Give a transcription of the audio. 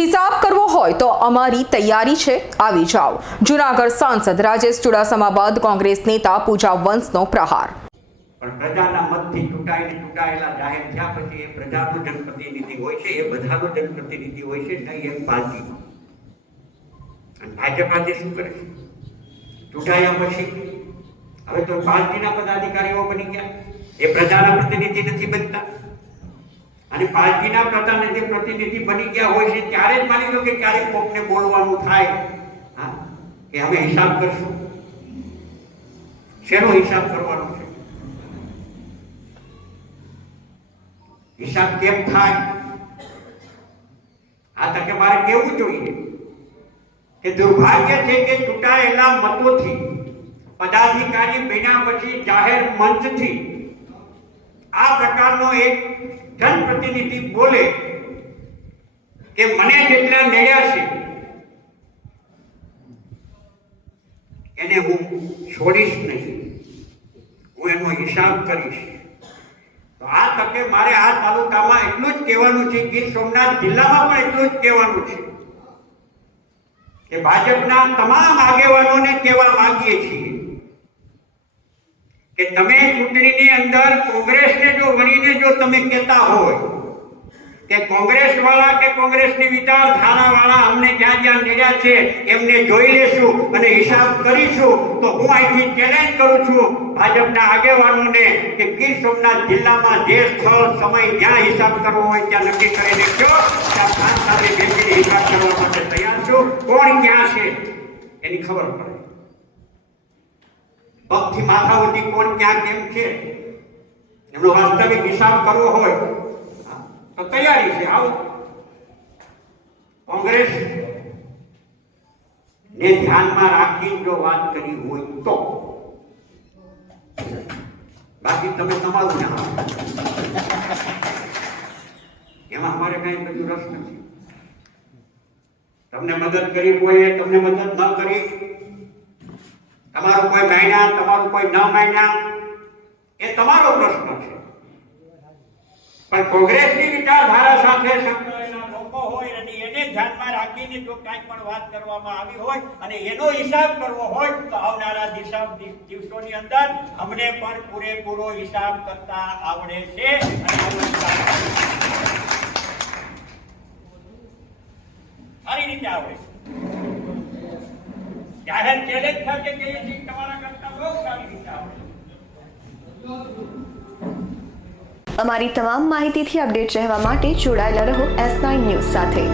હિસાબ કરવો હોય તો અમારી તૈયારી છે. આવી જાઓ. જુનાગઢ સાંસદ રાજેશ ચુડાસમા બાદ કોંગ્રેસ નેતા પૂજા વંશનો પ્રહાર. પણ પ્રજાના મતથી ચૂંટાઈને ચૂંટાયેલા જાહેર થયા પછી એ પ્રજાનો જનપ્રતિનિધિ હોય છે, એ બધાનો જનપ્રતિનિધિ હોય છે, નહીં એક પાર્ટી. અને ભાજપ આજે શું કરે છે? ચૂંટાયા પછી? હવે તો પાર્ટીના પદાધિકારીઓ બની ગયા. એ પ્રજાના પ્રતિનિધિ નથી બનતા. અને પાર્ટીના પ્રતિનિધિ પ્રતિનિધિ બની ગયા હોય છે, ત્યારે જ માની લો કે ક્યારેક કોકને બોલવાનું થાય. હા? કે હવે હિસાબ કરશું. શેનો હિસાબ કરવાનો છે? હિસાબ કેમ થાય? આ તકે મારે કેવું જોઈએ? કે દુર્ભાગ્ય છે કે ચૂંટાયેલા મતોથી, પદાધિકારી બન્યા પછી જાહેર મંચથી, આ પ્રકારનો એક જનપ્રતિનિધિ બોલે કે મને જેટલા મળ્યા છે, એને હું છોડીશ નહીં. હું એનો હિસાબ કરીશ. તો આ તકે મારે આ તાલુકામાં એટલું જ કહેવાનું છે, ગીર સોમનાથ જિલ્લામાં પણ એટલું જ કહેવાનું છે, કે ભાજપના તમામ આગેવાનોને કહેવા માંગીએ છીએ. કે તમે ચૂંટણીની અંદર કોંગ્રેસને જો વણીને જો તમે કહેતા હોય કે કોંગ્રેસ વાળા કે કોંગ્રેસની વિચારધારા વાળા અમને જ્યાં જ્યાં મળ્યા છે, એમને જોઈ લેશું અને હિસાબ કરીશું, તો હું અહીંથી ચેલેન્જ કરું છું ભાજપના આગેવાનોને કે ગીર સોમનાથ જિલ્લામાં જે સ્થળ, સમય જ્યાં હિસાબ કરવો હોય ત્યાં નક્કી કરીને કહો, ત્યાં પાંચ સાથે ભેગીને હિસાબ કરવા માટે તૈયાર છું. કોણ ક્યાં છે? એની ખબર પડે. પગથી માથા સુધી કોણ ક્યાં કેમ છે? એમનો વાસ્તવિક હિસાબ કરવો હોય તો તૈયારી છે, આવો. કોંગ્રેસ ને ધ્યાનમાં રાખી જો વાત કરી હોય તો. બાકી તમે તમારું ના એમાં અમારે કઈ બધું રસ નથી. તમને મદદ કરી કોઈએ તમને મદદ ન કરી તમારું કોઈ માન્યા, તમારું કોઈ ન માન્યા? એ તમારો પ્રશ્ન છે. પણ કોંગ્રેસની વિચારધારા સાથે સંકળાયેલા લોકો હોય અને એને ધ્યાનમાં રાખીને જો કાંઈ પણ વાત કરવામાં આવી હોય અને એનો હિસાબ કરવો હોય, તો આવનારા દિશા દિવસોની અંદર અમને પણ પૂરેપૂરો હિસાબ કરતા આવડે છે. સારી રીતે આવડે જાહેર ચેલેન્જ થશે કે એ જીત તમારા કરતા બહુ સારી રીતે આવશે અમારી તમામ માહિતીથી અપડેટ રહેવા માટે જોડાયેલા રહો એસ નાઇન ન્યૂઝ સાથે.